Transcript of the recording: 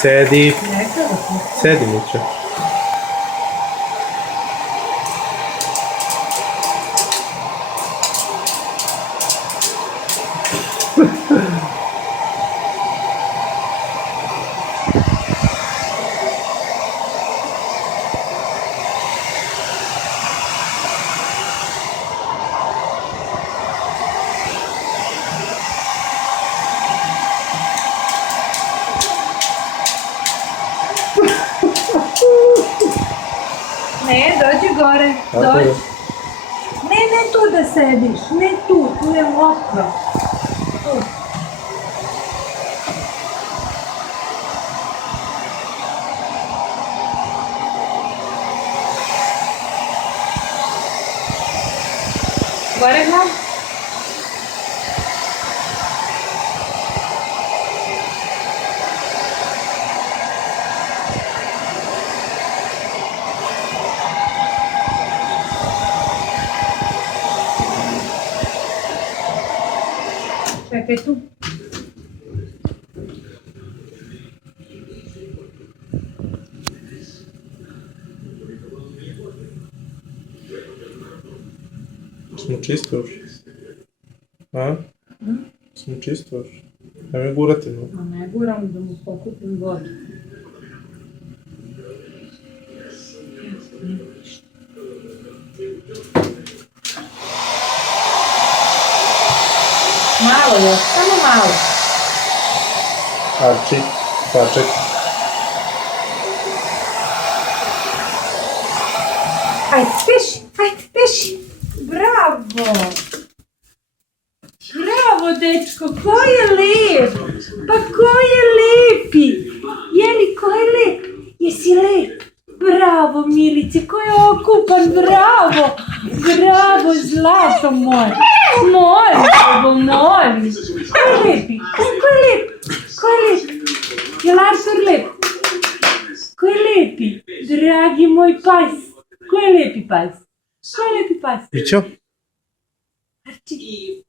Sedi, Nekada ti. sedi Mića. Ne, dođi gore, Tako dođi. je. Ne tu da sediš, ne tu je mokro. Tu. Gore gledaj. Čekaj tu. Smo čisto još. A? Smo čisto još. Ajme gurati, no. A ne guram da mu pokupim vodu. Malo još, samo malo. Arči, saček. Ajde, peši. Bravo. Bravo, dečko, ko je lep. Pa ko je lepi. Jeli, ko je lep? Jesi lep? Bravo, Milice, ko je okupan, bravo. Bravo, zlato moje. Molim. Ko je lepi? Ko je lep? Je li Artur lep? Ko je lepi? Dragi moj pas. Ko je lepi pas? Mićo? Arči.